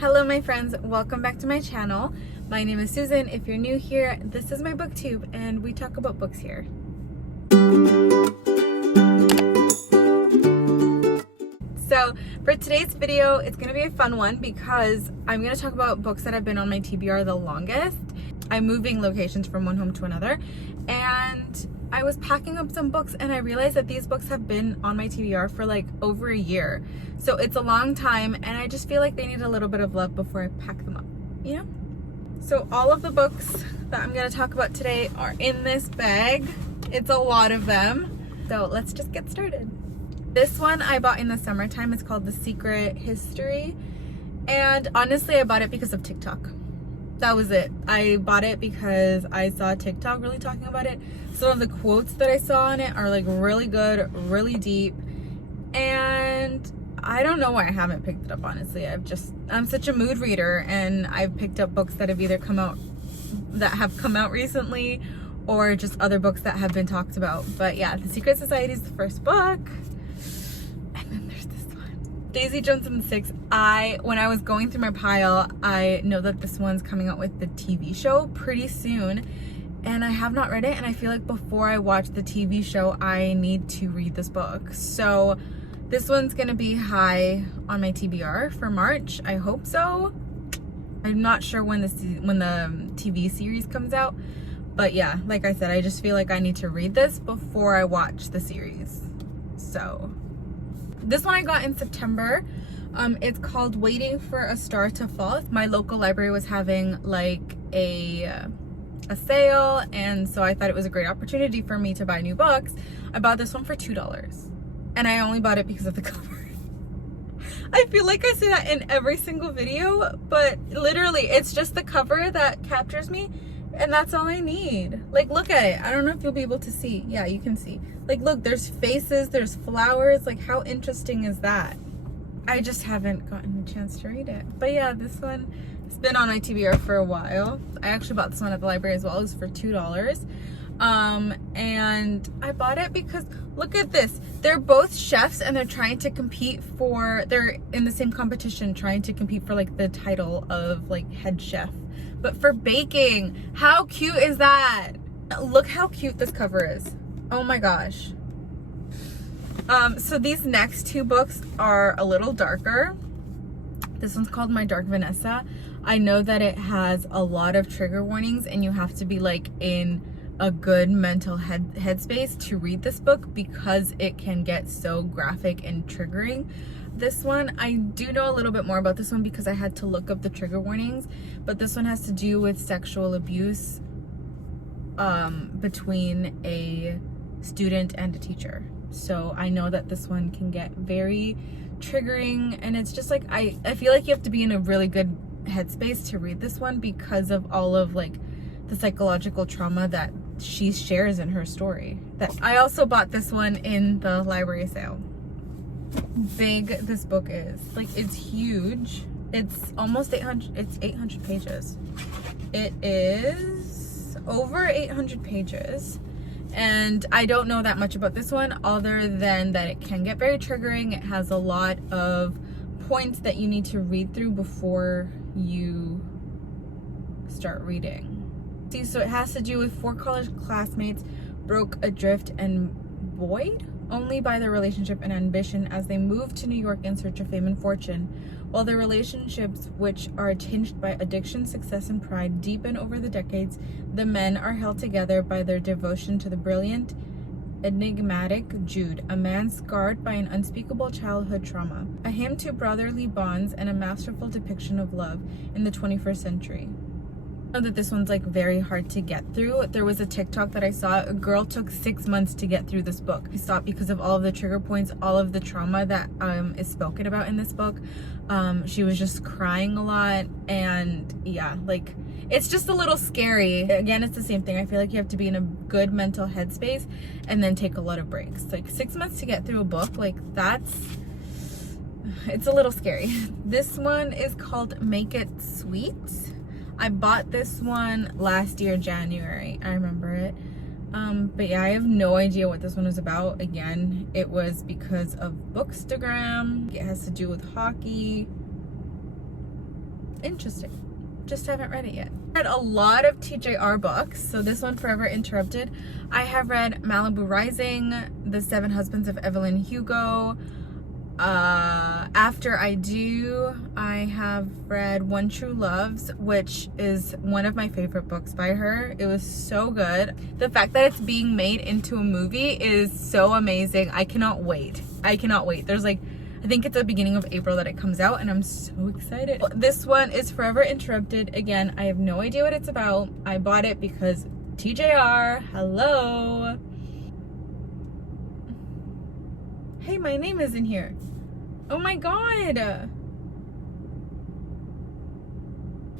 Hello my friends, welcome back to my channel. My name is Susan. If you're new here, this is my booktube and we talk about books here. So for today's video, it's going to be a fun one because I'm going to talk about books that have been on my TBR the longest. I'm moving locations from one home to another and I was packing up some books and I realized that these books have been on my TBR for like over a year. So it's a long time and I just feel like they need a little bit of love before I pack them up, you know? So all of the books that I'm going to talk about today are in this bag. It's a lot of them. So let's just get started. This one I bought in the summertime. It's called The Secret History. And honestly, I bought it because of TikTok. That was it. I bought it because I saw TikTok really talking about it. Some of the quotes that I saw on it are like really good, really deep. And I don't know why I haven't picked it up, honestly. I'm such a mood reader and I've picked up books that have either come out recently or just other books that have been talked about. But yeah, The Secret Society is the first book. And then there's this one. Daisy Jones and the Six. When I was going through my pile, I know that this one's coming out with the TV show pretty soon. And I have not read it. And I feel like before I watch the TV show, I need to read this book. So this one's gonna be high on my TBR for March. I hope so. I'm not sure when the TV series comes out. But yeah, like I said, I just feel like I need to read this before I watch the series. So this one I got in September. It's called Waiting for a Star to Fall. My local library was having like a sale, and so I thought it was a great opportunity for me to buy new books. I bought this one for $2 and I only bought it because of the cover. I feel like I say that in every single video, but literally it's just the cover that captures me and that's all I need. Like, look at it. I don't know if you'll be able to see. Yeah, you can see. Like, look, there's faces, there's flowers. Like, how interesting is that? I just haven't gotten a chance to read it. But yeah, this one has been on my TBR for a while. I actually bought this one at the library as well. It was for $2. And I bought it because look at this. They're both chefs and they're trying to compete they're in the same competition trying to compete for like the title of like head chef, but for baking. How cute is that? Look how cute this cover is. Oh my gosh. So these next two books are a little darker. This one's called My Dark Vanessa. I know that it has a lot of trigger warnings and you have to be like in a good mental headspace to read this book because it can get so graphic and triggering. This one, I do know a little bit more about this one because I had to look up the trigger warnings, but this one has to do with sexual abuse between a student and a teacher. So I know that this one can get very triggering, and it's just like I feel like you have to be in a really good headspace to read this one because of all of like the psychological trauma that she shares in her story. That I also bought this one in the library sale. Big this book is. Like, it's huge. It's almost 800. It's 800 pages. It is over 800 pages. And I don't know that much about this one other than that it can get very triggering. It has a lot of points that you need to read through before you start reading. See, so it has to do with 4 college classmates broke adrift and buoyed only by their relationship and ambition as they move to New York in search of fame and fortune. While their relationships, which are tinged by addiction, success, and pride, deepen over the decades, the men are held together by their devotion to the brilliant, enigmatic Jude, a man scarred by an unspeakable childhood trauma. A hymn to brotherly bonds and a masterful depiction of love in the 21st century. I know that this one's like very hard to get through. There was a TikTok that I saw. A girl took 6 months to get through this book. I stopped because of all of the trigger points, all of the trauma that is spoken about in this book. She was just crying a lot, and yeah, like it's just a little scary. Again, it's the same thing. I feel like you have to be in a good mental headspace and then take a lot of breaks. Like 6 months to get through a book, like it's a little scary. This one is called Make It Sweet. I bought this one last year, January. I remember it. But yeah, I have no idea what this one is about. Again, it was because of Bookstagram. It has to do with hockey. interesting. Just haven't read it yet. I read a lot of TJR books. So this one, Forever Interrupted. I have read Malibu Rising, The Seven Husbands of Evelyn Hugo. After I Do, I have read One True Loves, which is one of my favorite books by her. It was so good. The fact that it's being made into a movie is so amazing. I cannot wait. I cannot wait. There's like, I think it's the beginning of April that it comes out, and I'm so excited. This one is Forever Interrupted. Again, I have no idea what it's about. I bought it because TJR, hello. Hey, my name is in here. Oh my god.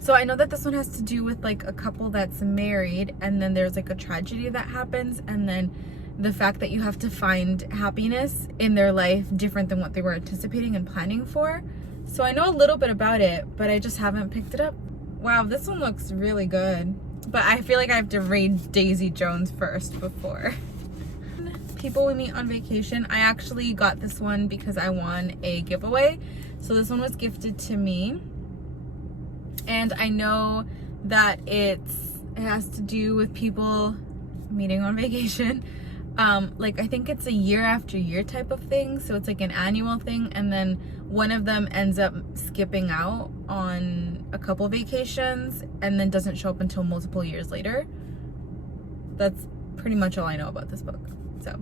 So I know that this one has to do with like a couple that's married, and then there's like a tragedy that happens, and then the fact that you have to find happiness in their life different than what they were anticipating and planning for. So I know a little bit about it, but I just haven't picked it up. Wow, this one looks really good. But I feel like I have to read Daisy Jones first before. People We Meet on Vacation. I actually got this one because I won a giveaway. So this one was gifted to me. And I know that it has to do with people meeting on vacation. Like I think it's a year after year type of thing, so it's like an annual thing, and then one of them ends up skipping out on a couple vacations and then doesn't show up until multiple years later. That's pretty much all I know about this book. So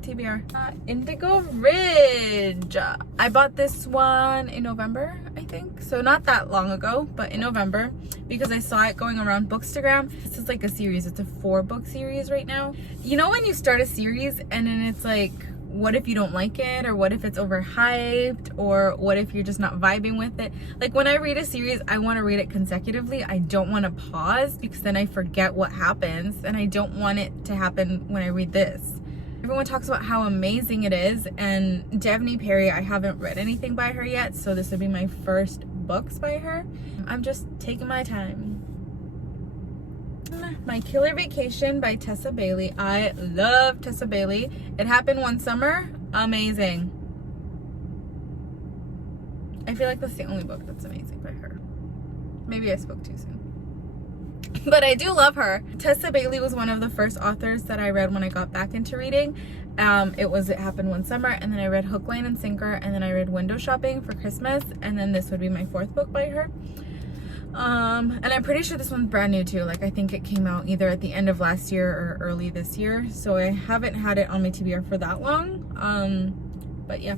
TBR. Indigo Ridge. I bought this one in November, I think, so not that long ago, but in November, because I saw it going around Bookstagram. This is like a series. It's a 4-book series right now. You know when you start a series and then it's like, what if you don't like it, or what if it's overhyped, or what if you're just not vibing with it? Like when I read a series, I want to read it consecutively. I don't want to pause because then I forget what happens, and I don't want it to happen when I read this. Everyone talks about how amazing it is, and Devney Perry, I haven't read anything by her yet, so this would be my first books by her. I'm just taking my time. My Killer Vacation by Tessa Bailey. I love Tessa Bailey. It happened one summer. Amazing. I feel like that's the only book that's amazing by her. Maybe I spoke too soon. But I do love her. Tessa Bailey was one of the first authors that I read when I got back into reading. It Happened One Summer, and then I read Hook, Line, and Sinker, and then I read Window Shopping for Christmas, and then this would be my 4th book by her. And I'm pretty sure this one's brand new too. Like I think it came out either at the end of last year or early this year. So I haven't had it on my TBR for that long. But yeah,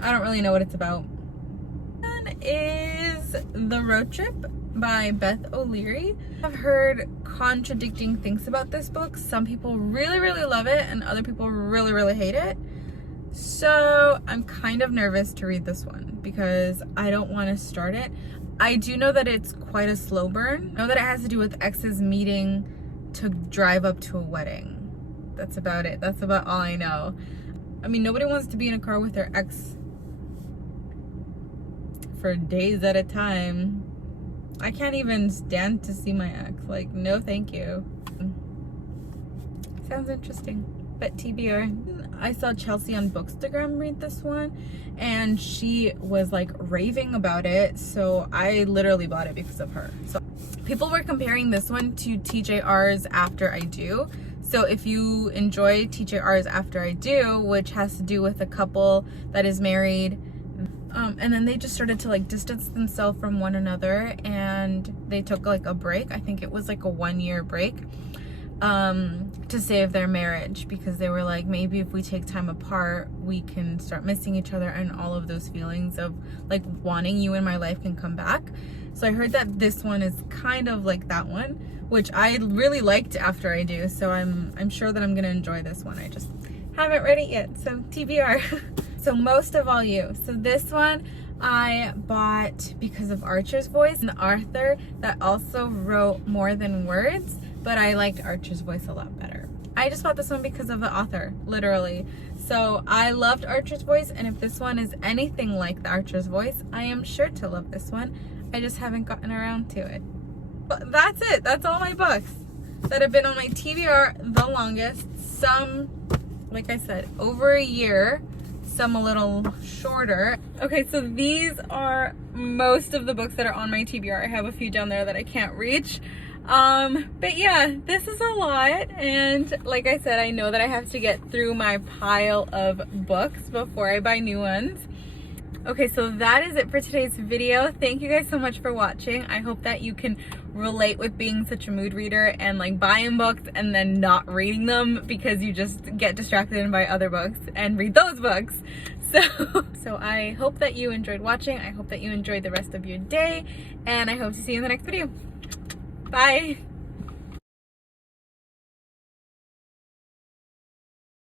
I don't really know what it's about. One is The Road Trip by Beth O'Leary. I've heard contradicting things about this book. Some people really, really love it, and other people really, really hate it. So I'm kind of nervous to read this one because I don't want to start it. I do know that it's quite a slow burn. I know that it has to do with exes meeting to drive up to a wedding. That's about it. That's about all I know. I mean, nobody wants to be in a car with their ex for days at a time. I can't even stand to see my ex. Like, no thank you. Sounds interesting. But TBR. I saw Chelsea on Bookstagram read this one, and she was like raving about it, so I literally bought it because of her. So people were comparing this one to TJR's After I Do. So if you enjoy TJR's After I Do, which has to do with a couple that is married, and then they just started to like distance themselves from one another, and they took like a break. I think it was like a 1-year break to save their marriage, because they were like, maybe if we take time apart, we can start missing each other, and all of those feelings of like wanting you in my life can come back. So I heard that this one is kind of like that one, which I really liked After I Do, so I'm sure that I'm gonna enjoy this one. I just haven't read it yet, so TBR. So Most of All You. So this one I bought because of Archer's voice, and the author that also wrote More Than Words, but I liked Archer's voice a lot better. I just bought this one because of the author, literally. So I loved Archer's voice, and if this one is anything like the Archer's voice, I am sure to love this one. I just haven't gotten around to it. But that's it. That's all my books that have been on my TBR the longest. Some, like I said, over a year. some a little shorter. Okay, so these are most of the books that are on my TBR. I have a few down there that I can't reach. But yeah, this is a lot, and like I said, I know that I have to get through my pile of books before I buy new ones. Okay, so that is it for today's video. Thank you guys so much for watching. I hope that you can relate with being such a mood reader and like buying books and then not reading them because you just get distracted and buy other books and read those books. So I hope that you enjoyed watching. I hope that you enjoyed the rest of your day, and I hope to see you in the next video. Bye.